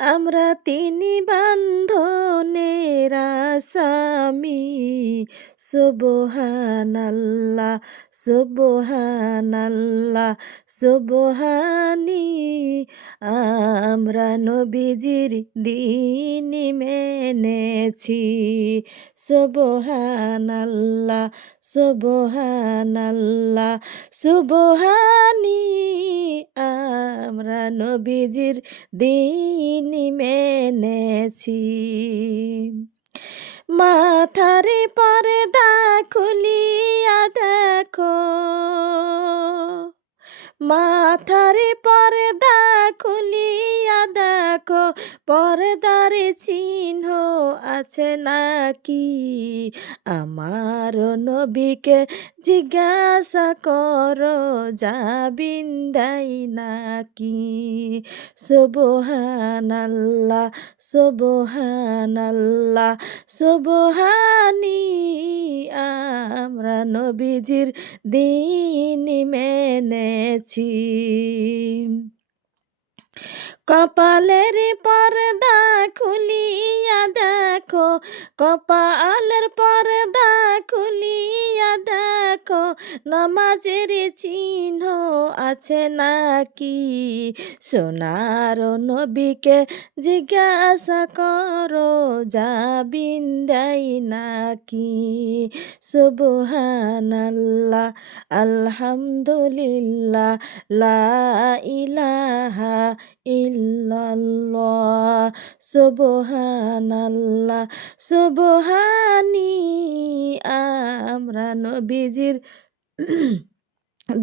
আমরা তিনি বান্ধনের আসামি সুবহানাল্লাহ সুবহানাল্লাহ, সুবহানি। আমরা নবীজির দিন মেনেছি। সুবহানাল্লাহ সুবহানাল্লাহ, সুবহানি। আমরা নবীজির দিন মেনেছি। মাথারে পর্দা খুলিয়া দেখো। মাথারে পর্দা খুলিয়া দেখো, পর্দার চিহ্ন আছে নাকি? আমার নবীকে জিজ্ঞাসা করো যাবিন্দাই নাকি? সুবহানাল্লাহ সুবহানাল্লাহ, সুবহানি, আমরা নবীজির দিন মেনেছি। কপালের পর্দা খুলিয়া দেখো কপালের পর্দা খুলিয়া দেখো। নামাজের চিহ্ন আছে নাকি? সোনার নবীকে জিজ্ঞাসা করো যাবিন্দাই নাকি? সুবহানাল্লাহ, আলহামদুলিল্লাহ, লা ইলাহা ইল্লাল্লাহ, সুবহানাল্লাহ, সুবহানি, আমরা নবীজির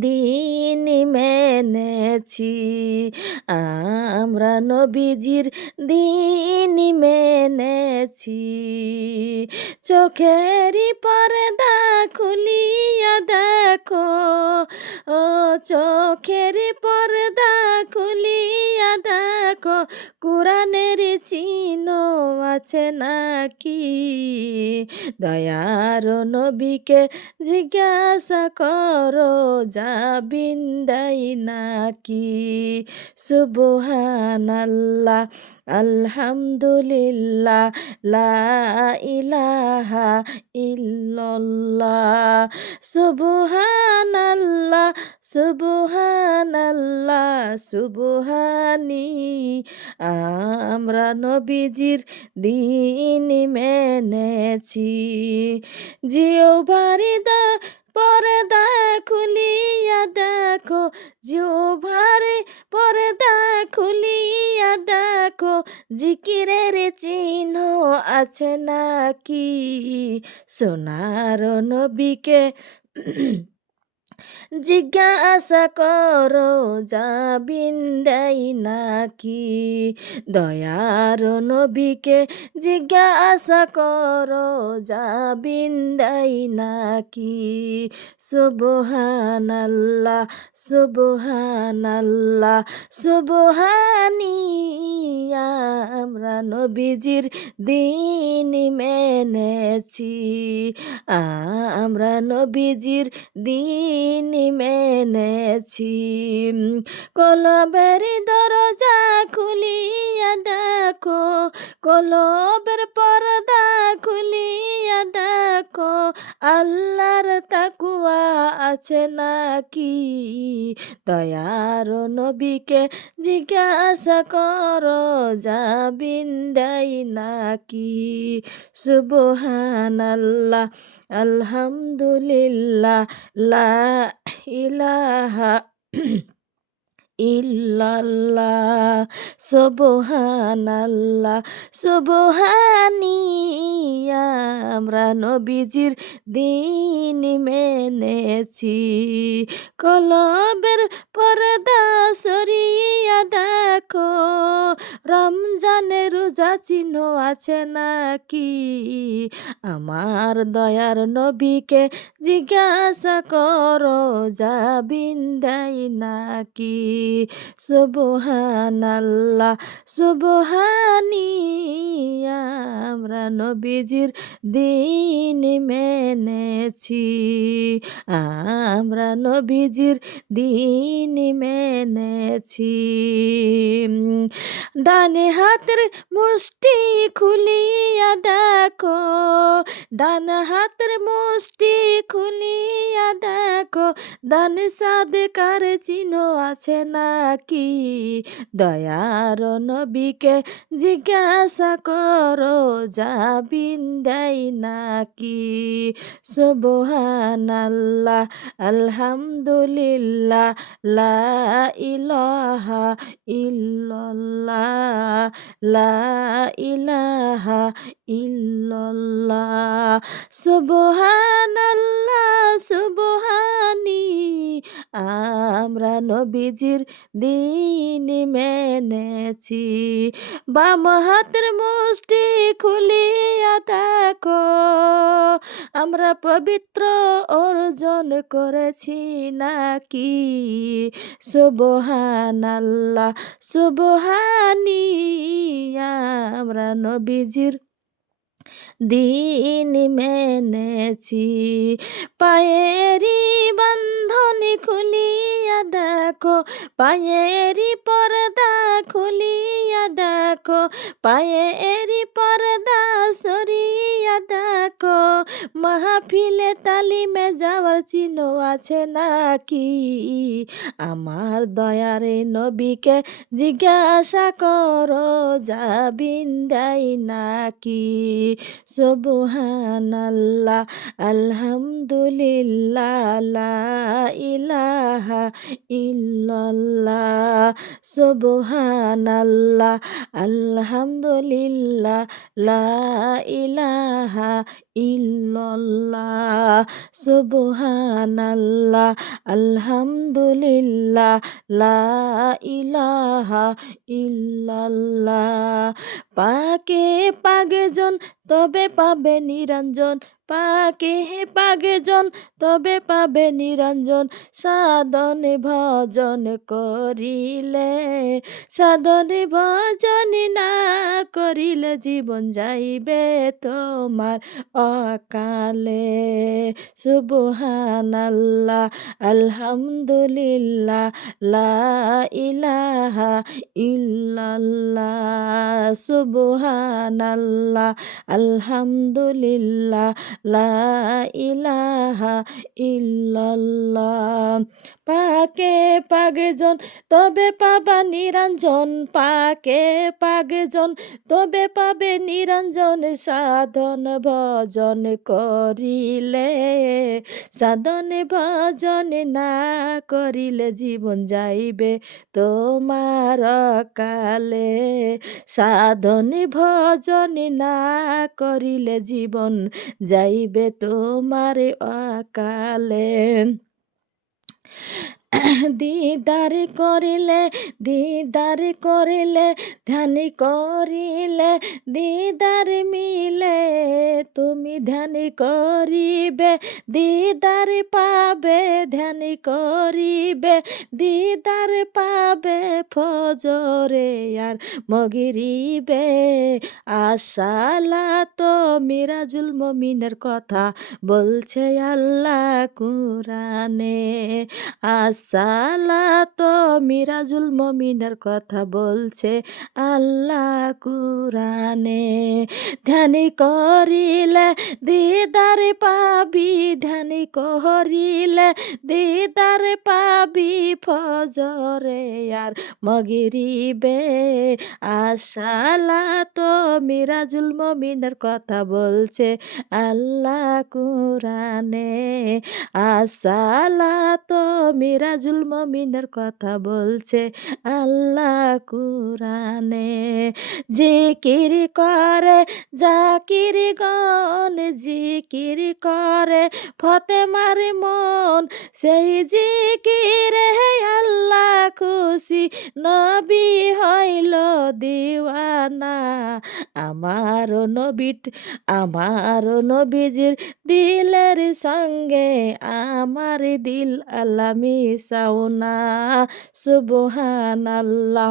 দিন মেনেছি। আমরা নবীজির দিন মেনেছি। চোখেরই পর্দা খুলিয়া দেখো। ও চোখের পর্দা খুলিয়া দেখো। কোরআনের চিহ্ন আছে নাকি? দয়ার নবীকে জিজ্ঞাসা করো যাবিন্দাই নাকি? সুবহানাল্লাহ, আলহামদুলিল্লাহ, লা ইলাহা ইল্লাল্লাহ। সুবহানাল্লাহ সুবহানাল্লাহ, সুবহানি আমরা নবীজির দিন মেনেছি। জিও বারিদা পর্দা খুলিয়া দেখো জিওভারে পর্দা খুলিয়া দেখো, জিকিরের চিহ্ন আছে নাকি? সোনার নবীকে জিজ্ঞাসা করো যাবিন্দাই নাকি? দয়ার নবীকে জিজ্ঞাসা করো যাবিন্দাই নাকি? সুবহানাল্লাহ সুবহানাল্লাহ, সুবহানি, আমরা নবীজির দিন মেনেছি। আমরা নবীজির দিন মেনেছি। কলবের দরজা খুলিয়া দেখো, কলবের পর্দা খুলিয়া দেখো, আল্লাহর তাকুয়া আছে নাকি? দয়ার নবীকে জিজ্ঞাসা করো যাবিন্দাই নাকি? সুবহানাল্লাহ, আলহামদুলিল্লাহ, লা ইলাহা ইল্লাল্লাহ, সুবহানাল্লাহ, সুবহানি, আমরা নবীজির দিন মেনেছি। কলবের পর্দা সরিয়া দেখো রমজানের রোজা চিহ্ন আছে নাকি? আমার দয়ার নবীকে জিজ্ঞাসা করো যাবিন্দাই নাকি? সুবহানাল্লাহ, সুবহানি আমরা নবীজির দিন মেনেছি। আমরা নবীজির দিন মেনেছি। ডানে হাতের মুষ্টি খুলিয়া দেখো, ডান হাতের মুষ্টি খুলিয়া দেখো, দান সাদকার চিহ্ন আছে নাকি? দয়ার নবীকে জিজ্ঞাসা করো যাবিন দেয় নাকি? সুবহানাল্লাহ, আলহামদুলিল্লাহ, লা ইলাহা ইল্লাল্লাহ, লা ইলাহা ইল্লাল্লাহ। সুবহানাল্লাহ, সুবহানি, আমরা নবীজির দিন মেনেছি। বাম হাতের মুষ্টি খুলিয়া দেখো, আমরা পবিত্র অর্জন করেছি নাকি? সুবহানাল্লাহ, সুবহানি, আমরা নবীজির দিন মেনেছি, পায়েরি বন্ধনে খুলিয়া দেখো, পায়েরি পর্দা খুলিয়া দেখো, পায়েরি পর্দা সরিয়া দেখো, মাহফিলে তালিমে যাওয়ার চিহ্ন আছে নাকি? আমার দয়ারে নবীকে জিজ্ঞাসা করো যাবিন দেয় নাকি? সুবহানাল্লাহ, আলহামদুলিল্লাহ, লা ইলাহা ইল্লাল্লাহ, সুবহানাল্লাহ, আলহামদুলিল্লাহ, লা ইলাহা ইল্লাল্লাহ, সুবহানাল্লাহ, আলহামদুলিল্লাহ, লা ইলাহা ইল্লাল্লাহ। পাকে পাগেজন তবে পাবে নিরঞ্জন পাকে হে পাগেজন, তবে পাবে নিরঞ্জন। সাধনে ভজন করিলে, সাধনে ভজন না করিলে জীবন যাইবে তোমার অকালে। সুবহানাল্লাহ, আলহামদুলিল্লাহ, লা ইলাহা ইল্লাল্লাহ। সুবহান আল্লাহ আলহামদুলিল্লাহ লা ইলাহা ইল্লাল্লাহ পাকে পাগেজন, তবে পাবা নিরঞ্জন, পাকে পাগেজন, তবে পাবে নিরঞ্জন সাধন ভজন করিলে। সাধন ভজন না করিলে জীবন যাইবে তোমার কালে সাধন ভজন না করিলে জীবন যাইবে তোমার অকালে। দিদার করিলে দিদার করিলে ধ্যান করিলে দিদার মিলে ধ্যান করিবে, দিদার পাবে ধ্যান করিবে, দিদার পাবে ফজরে আর মগিরিবে। আশালা তো মিরাজুল মমিনের কথা বলছে আল্লাহ কুরানে আশালা তো মিরাজুল মমিনের কথা বলছে আল্লাহ কুরানে ধ্যান করিলে দিদার পাবি ধ্যানি করিলে, দিদার পাবি ফজরে আর মগিরিবে। তো মিরাজুল মমিনের কথা বলছে আল্লাহ কুরানে আশালা তো মিরাজুল মমিনের কথা বলছে আল্লাহ কুরানে জিকির করে জাকির গন জিকির করে ফতে মারে মন সেই জিকির। আল্লাহ খুশি নবী হইল দিওয়ানা, আমার নবী আমার নবীজির দিলের সঙ্গে আমার দিল আল্লাহ মিশাও না সুবহানাল্লাহ।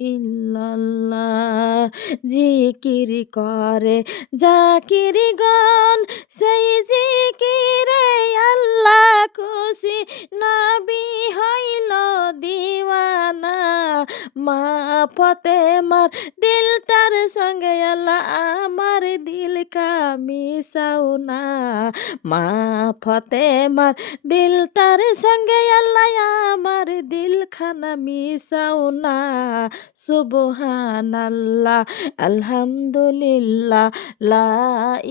ইল্লাল্লাহ, জিকির করে জাকির গান সেই জিকিরে আল্লাহ খুশি, নাবি হইল দিওয়ানা। মা ফতে মার দিলটার সঙ্গে আল্লাহ আমার দিল মিশাও না। মা ফতে মার দিলটার সঙ্গে আল্লাহ আমার দিল খানা মিশাও না। সুবহানাল্লাহ, আলহামদুলিল্লাহ, লা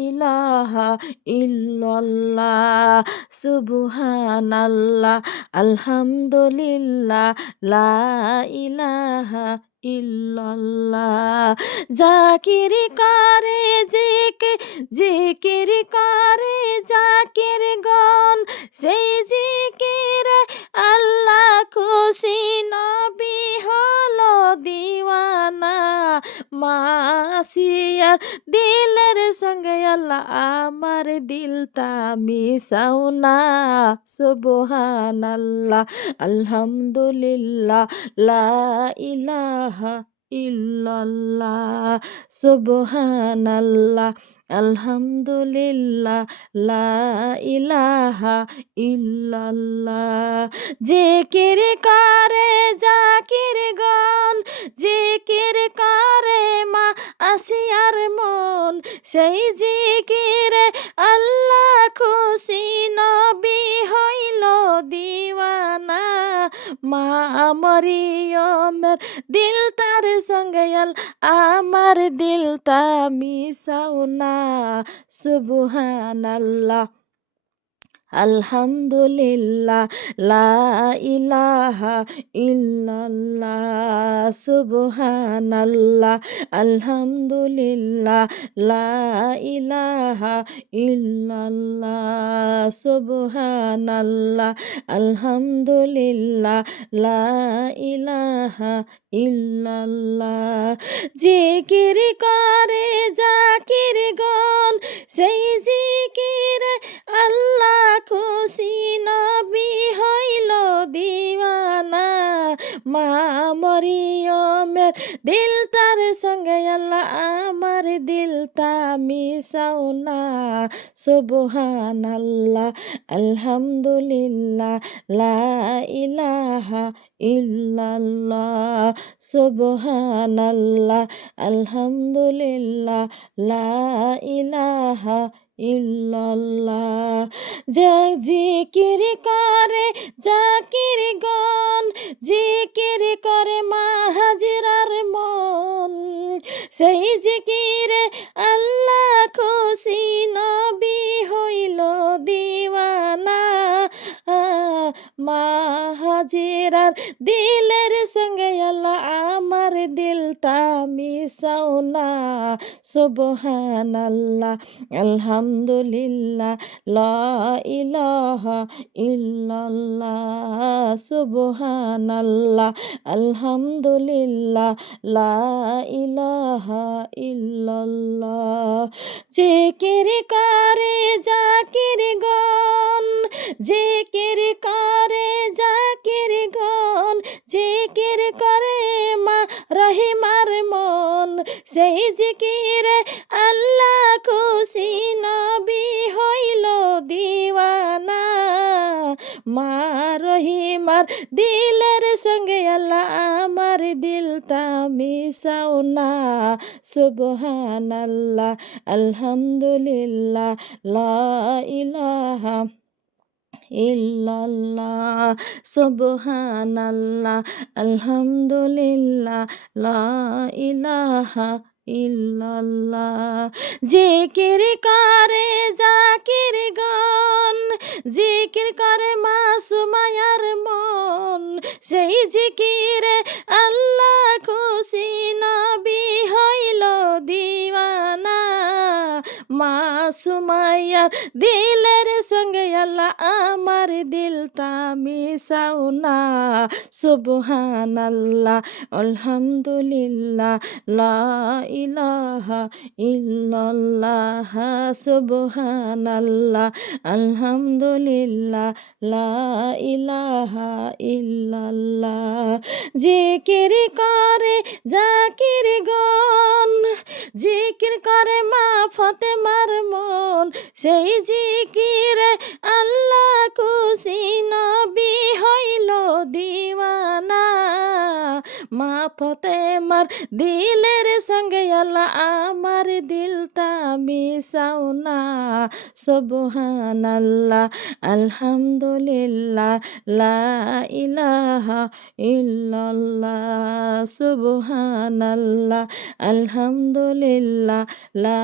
ইলাহা ইল্লাল্লাহ, সুবহানাল্লাহ, আলহামদুলিল্লাহ, লা ইলাহা ইল্লাল্লাহ। জাকির করে জিকে জিকির করে জাকির গন সেই জিকির আল্লাহ খুশি নবী হলো দিওয়ানা। মাসিয়ার দিলের সঙ্গে আল্লাহ আমার দিলটা মিশাও না। সুবহানাল্লাহ, আলহামদুলিল্লাহ, লা ইলাহা ইল্লাল্লাহ, সুবহানাল্লাহ। আলহামদুলিল্লাহ, লা ইলাহা ইল্লাল্লাহ। জিকির করে জাকির গন জিকির করে মা আসিয়ার মন। সেই জিকিরে আল্লাহ খুশি নবী হইল দিওয়ানা। মা মরিয়মের দিলটার সঙ্গে আমার দিলটা মিশাও না। সুবহানাল্লাহ। আলহামদুলিল্লাহ, লা ইলাহা ইল্লাল্লাহ, সুবহানাল্লাহ। আলহামদুলিল্লাহ, লা ইলাহা ইল্লাল্লাহ, সুবহানাল্লাহ। আলহামদুলিল্লাহ, লা ইলাহা ইল্লাল্লাহ। জিকির করে দিলটার সঙ্গে আল্লাহ আমার দিলটা মিশাও না। সুবহানাল্লাহ, আলহামদুলিল্লাহ, লা ইলাহা ইল্লাল্লাহ, সুবহানাল্লাহ, আলহামদুলিল্লাহ, লা ইলাহা ইল্লাল্লাহ। যা জিকির করে জাকির গন, জিকির করে মা হাজিরার মন। সেই জিকিরে আল্লাহ খুশি নবী হইল দিওয়ানা। মা হাজিরার দিলের সঙ্গে আল্লাহ আমার দিলটা মিশাও না। সুবহানাল্লাহ, আলহামদুলিল্লাহ, লা ইলাহা ইল্লাল্লাহ, সুবহানাল্লাহ, আলহামদুলিল্লাহ, লা ইলাহা ইল্লাল্লাহ। জিকির করে জাকির গন জিকির করে, জাকির গন জিকির করে মা রহিমার মন। সেই জিকিরে আল্লাহ খুশি নবী হইল দিওয়ানা। মা রহিমার দিলের সঙ্গে আল্লাহ আমার দিলটা মিশাও না। সুবহান আল্লাহ আলহামদুলিল্লাহ, লা ইলাহা ইল্লাল্লাহ, সুবহানাল্লাহ, আলহামদুলিল্লাহ, লা ইলাহা ইল্লাল্লাহ। জিকির করে জাকির গান জিকির করে মাসুমায়ার মন। সেই জিকির আল্লাহ খুশি নবী হইল দিওয়ানা। সুমাইয়ার দিলের সঙ্গে আল্লাহ আমার দিলটা মিশাও না। সুবহানাল্লাহ, আলহামদুলিল্লাহ, লা ইলাহা ইল্লাল্লাহ, সুবহানাল্লাহ, আলহামদুলিল্লাহ, লা ইলাহা জিকির করে জাকির গন জিকির করে মা ফতেমার মন। সেই জিকিরে আল্লাহ খুশি নবী হইল দিওয়ানা। মা ফতেমার দিলের সঙ্গে আল্লাহ আমার দিলটা মিশাও না। সুবহানাল্লাহ, আলহামদুলিল্লাহ, লা ইলাহা ইল্লাল্লাহ, সুবহানাল্লাহ, আলহামদুলিল্লাহ, লা